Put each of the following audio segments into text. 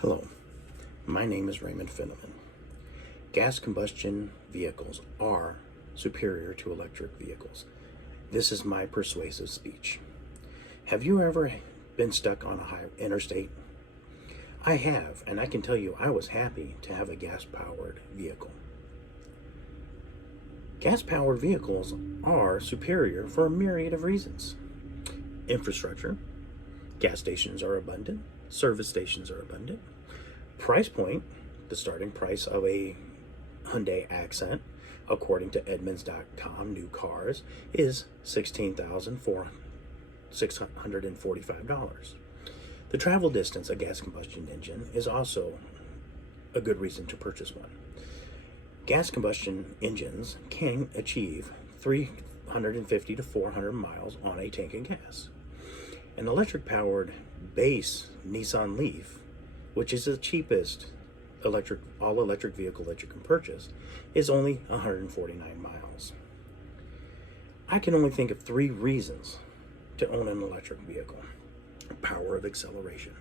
Hello, my name is Raymond. Gas combustion vehicles are superior to electric vehicles. This is my persuasive speech. Have you ever been stuck on a interstate? I have, and I can tell you I was happy to have a gas-powered vehicle. Gas-powered vehicles are superior for a myriad of reasons. Infrastructure. Gas stations are abundant. Service stations are abundant. Price point. The starting price of a Hyundai Accent, according to Edmunds.com, new cars, is $16,645. The travel distance a gas combustion engine is also a good reason to purchase one. Gas combustion engines can achieve 350 to 400 miles on a tank of gas. An electric-powered base Nissan Leaf, which is the cheapest all-electric vehicle that you can purchase, is only 149 miles. I can only think of 3 reasons to own an electric vehicle. Power of acceleration.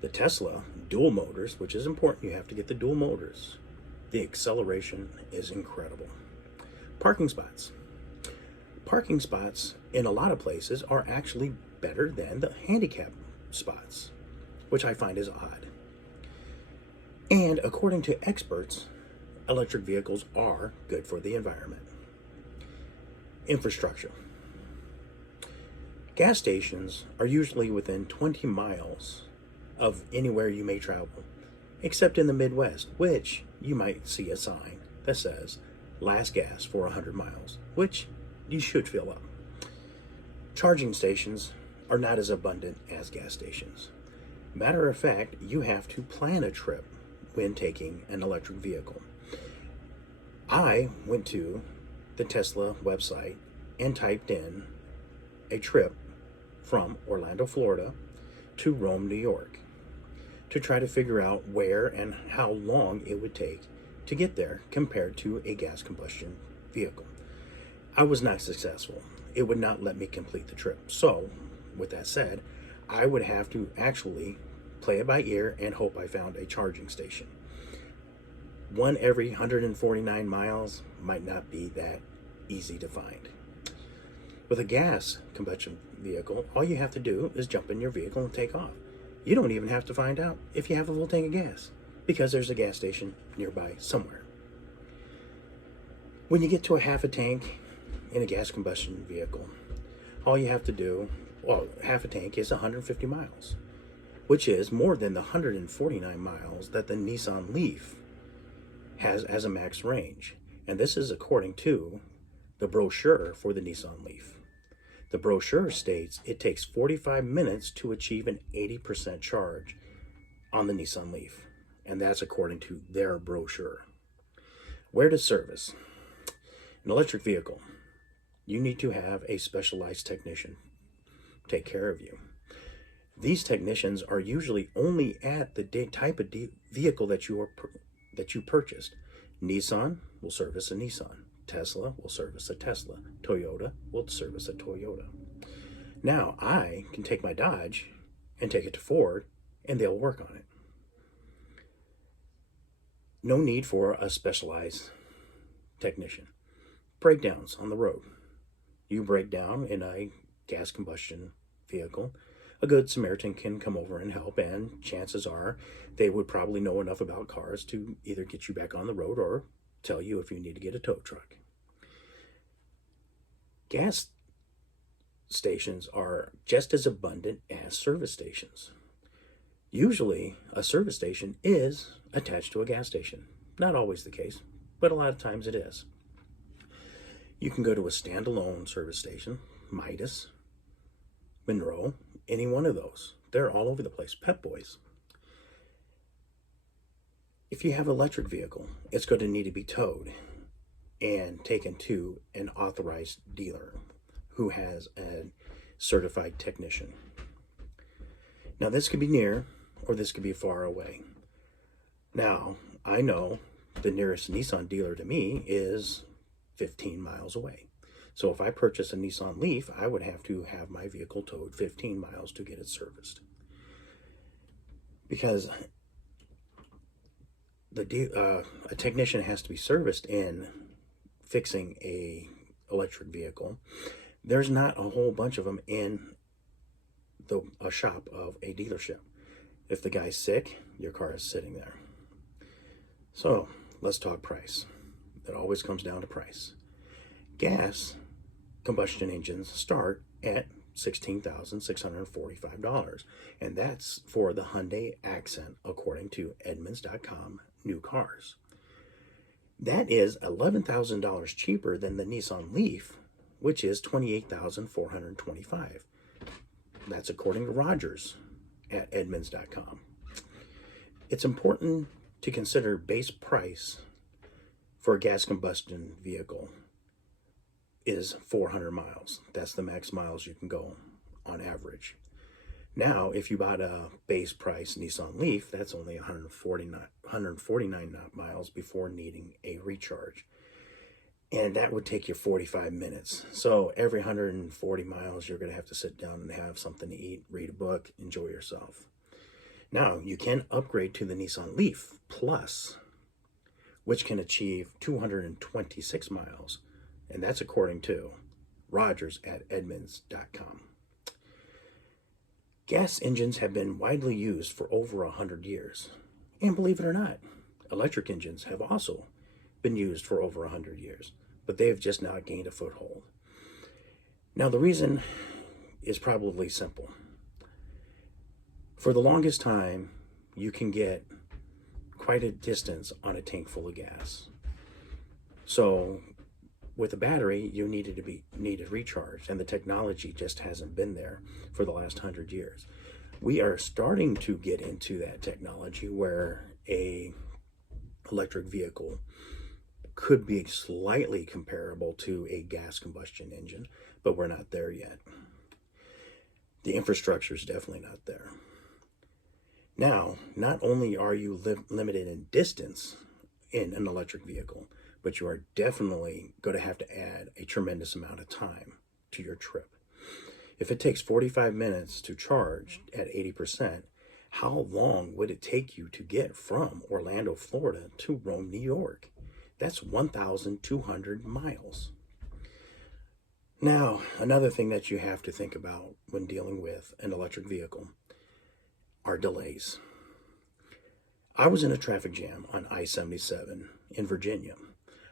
The Tesla dual motors, which is important, you have to get the dual motors. The acceleration is incredible. Parking spots. Parking spots in a lot of places are actually better than the handicap spots, which I find is odd. And according to experts, electric vehicles are good for the environment. Infrastructure. Gas stations are usually within 20 miles of anywhere you may travel, except in the Midwest, which you might see a sign that says last gas for 100 miles, which you should fill up. Charging stations are not as abundant as gas stations. Matter of fact, you have to plan a trip when taking an electric vehicle. I went to the Tesla website and typed in a trip from Orlando, Florida to Rome, New York, to try to figure out where and how long it would take to get there compared to a gas combustion vehicle. I was not successful. It would not let me complete the trip. So, with that said, I would have to actually play it by ear and hope I found a charging station. One every 149 miles might not be that easy to find. With a gas combustion vehicle, all you have to do is jump in your vehicle and take off. You don't even have to find out if you have a full tank of gas, because there's a gas station nearby somewhere. When you get to a half a tank in a gas combustion vehicle, all you have to do, half a tank is 150 miles, which is more than the 149 miles that the Nissan Leaf has as a max range. And this is according to the brochure for the Nissan Leaf. The brochure states it takes 45 minutes to achieve an 80% charge on the Nissan Leaf. And that's according to their brochure. Where to service? An electric vehicle. You need to have a specialized technician take care of you. These technicians are usually only at the type of vehicle that you purchased. Nissan will service a Nissan. Tesla will service a Tesla. Toyota will service a Toyota. Now, I can take my Dodge and take it to Ford, and they'll work on it. No need for a specialized technician. Breakdowns on the road. You break down in a gas combustion vehicle, a good Samaritan can come over and help, and chances are they would probably know enough about cars to either get you back on the road or tell you if you need to get a tow truck. Gas stations are just as abundant as service stations. Usually, a service station is attached to a gas station. Not always the case, but a lot of times it is. You can go to a standalone service station, Midas, Monroe, any one of those. They're all over the place. Pep Boys. If you have an electric vehicle, it's going to need to be towed and taken to an authorized dealer who has a certified technician. Now, this could be near or this could be far away. Now, I know the nearest Nissan dealer to me is 15 miles away. So if I purchase a Nissan Leaf, I would have to have my vehicle towed 15 miles to get it serviced. because a technician has to be serviced in fixing a electric vehicle. There's not a whole bunch of them in a shop of a dealership. If the guy's sick, your car is sitting there. So let's talk price. It always comes down to price. Gas combustion engines start at $16,645, and that's for the Hyundai Accent, according to Edmunds.com new cars. That is $11,000 cheaper than the Nissan Leaf, which is $28,425. That's according to Rogers at Edmunds.com. It's important to consider base price for a gas combustion vehicle is 400 miles. That's the max miles you can go on average. Now, if you bought a base price Nissan Leaf, that's only 149 miles before needing a recharge. And that would take you 45 minutes. So every 140 miles, you're going to have to sit down and have something to eat, read a book, enjoy yourself. Now, you can upgrade to the Nissan Leaf Plus, which can achieve 226 miles. And that's according to Rogers at Edmunds.com. Gas engines have been widely used for over 100 years. And believe it or not, electric engines have also been used for over 100 years, but they have just now gained a foothold. Now, the reason is probably simple. For the longest time, you can get quite a distance on a tank full of gas. So with a battery, you needed recharged, and the technology just hasn't been there for the last 100 years. We are starting to get into that technology where a electric vehicle could be slightly comparable to a gas combustion engine, but we're not there yet. The infrastructure is definitely not there. Now, not only are you limited in distance in an electric vehicle, but you are definitely going to have to add a tremendous amount of time to your trip. If it takes 45 minutes to charge at 80%, how long would it take you to get from Orlando, Florida to Rome, New York? That's 1,200 miles. Now, another thing that you have to think about when dealing with an electric vehicle are delays. I was in a traffic jam on I-77 in Virginia.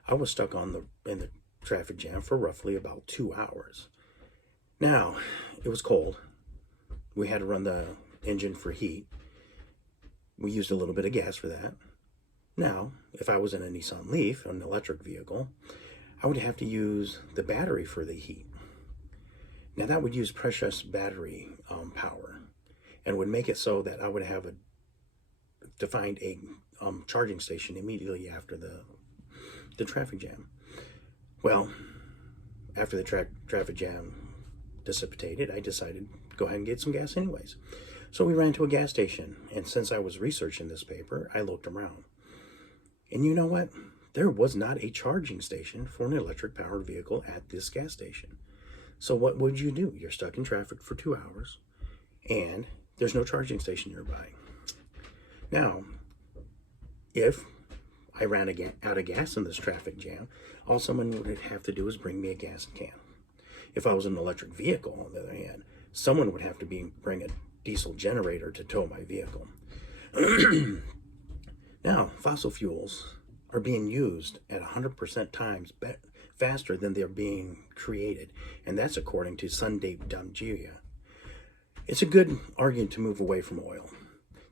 I was stuck in the traffic jam for roughly about 2 hours. Now, it was cold. We had to run the engine for heat. We used a little bit of gas for that. Now, if I was in a Nissan Leaf, an electric vehicle, I would have to use the battery for the heat. Now, that would use precious battery power, and would make it so that I would have to find a charging station immediately after the traffic jam. Well, after the traffic jam dissipated, I decided to go ahead and get some gas anyways. So we ran to a gas station, and since I was researching this paper, I looked around. And you know what? There was not a charging station for an electric powered vehicle at this gas station. So what would you do? You're stuck in traffic for 2 hours, and there's no charging station nearby. Now, if I ran out of gas in this traffic jam, all someone would have to do is bring me a gas can. If I was an electric vehicle, on the other hand, someone would have to bring a diesel generator to tow my vehicle. Now, fossil fuels are being used at 100% times faster than they're being created, and that's according to Sundeep Damjia. It's a good argument to move away from oil.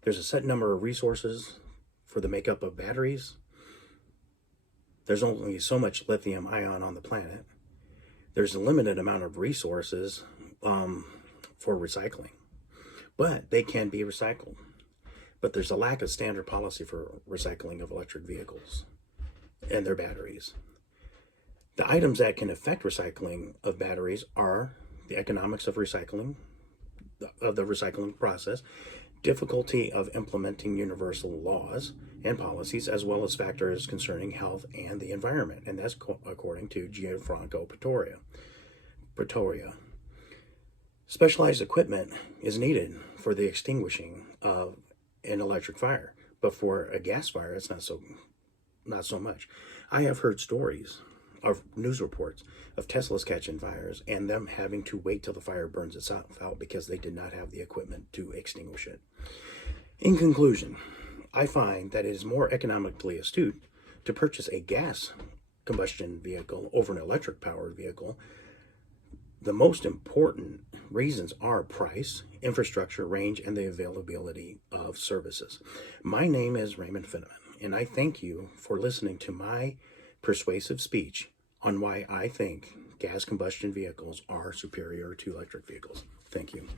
There's a set number of resources for the makeup of batteries. There's only so much lithium ion on the planet. There's a limited amount of resources for recycling, but they can be recycled. But there's a lack of standard policy for recycling of electric vehicles and their batteries. The items that can affect recycling of batteries are the economics of recycling, of the recycling process, difficulty of implementing universal laws and policies, as well as factors concerning health and the environment. And that's according to Gianfranco Pretoria. Specialized equipment is needed for the extinguishing of an electric fire, but for a gas fire, it's not so much. I have heard stories of news reports of Teslas catching fires and them having to wait till the fire burns itself out because they did not have the equipment to extinguish it. In conclusion, I find that it is more economically astute to purchase a gas combustion vehicle over an electric powered vehicle. The most important reasons are price, infrastructure, range, and the availability of services. My name is Raymond, and I thank you for listening to my persuasive speech on why I think gas combustion vehicles are superior to electric vehicles. Thank you.